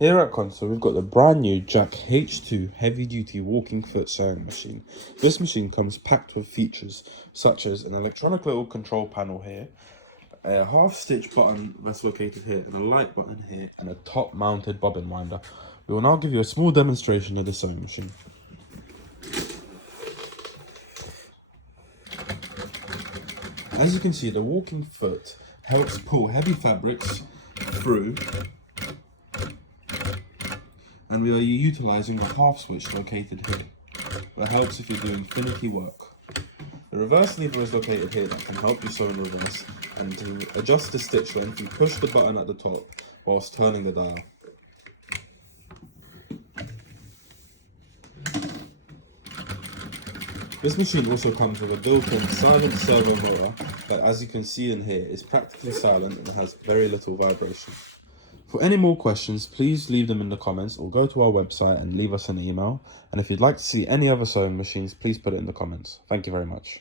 Here at Console, we've got the brand new Jack H2 heavy duty walking foot sewing machine. This machine comes packed with features such as an electronic little control panel here, a half stitch button that's located here, and a light button here, and a top mounted bobbin winder. We will now give you a small demonstration of the sewing machine. As you can see, the walking foot helps pull heavy fabrics through, and we are utilising the half switch located here. That helps if you're doing finicky work. The reverse lever is located here that can help you sew in reverse, and to adjust the stitch length, you push the button at the top whilst turning the dial. This machine also comes with a built-in silent servo motor that, as you can see in here, is practically silent and has very little vibration. For any more questions, please leave them in the comments or go to our website and leave us an email. And if you'd like to see any other sewing machines, please put it in the comments. Thank you very much.